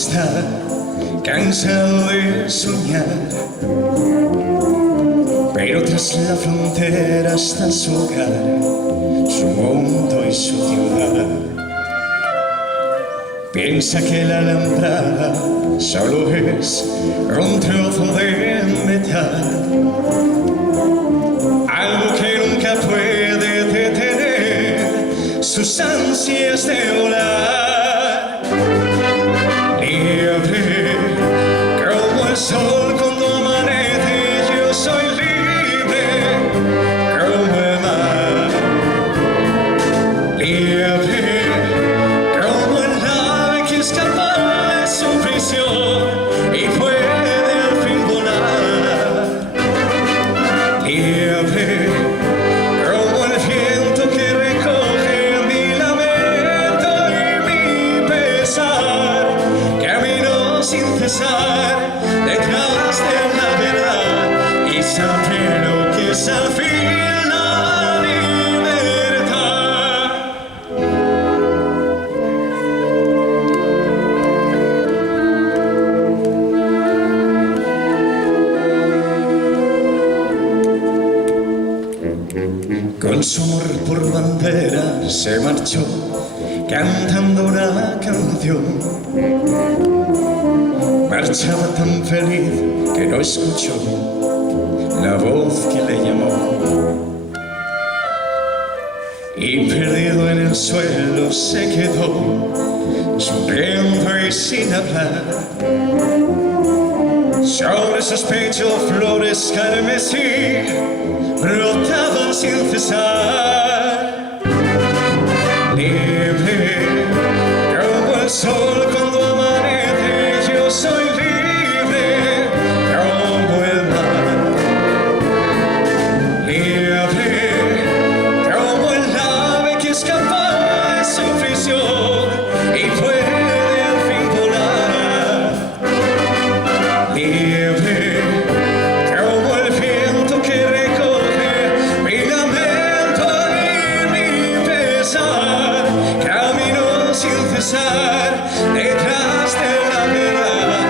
está cansado de soñar, pero tras la frontera está su hogar, su mundo y su ciudad. Piensa que la alambrada solo es un trozo de metal, algo que nunca puede detener sus ansias de volar. Libre como el sol cuando amanece, yo soy libre como el mar. Libre como el ave que escapa de su prisión y puede al fin volar. Libre como el viento que recoge mi lamento y mi pesar. Camino sin cesar detrás de la verdad y saber lo que es al fin la libertad. Con su amor por bandera se marchó cantando una canción. Marchaba tan feliz que no escuchó la voz que le llamó, y perdido en el suelo se quedó, sonriendo y sin hablar. Sobre sus pechos flores carmesí brotaban sin cesar. Libre como el sol cuando amanece, yo soy libre como el mar. Libre como el ave que escapa de su prisión y puede al fin volar. Libre como el viento que recoge mi lamento y mi pesar. Camino sin cesar detrás de la verdad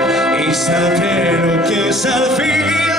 y saber lo que es al fin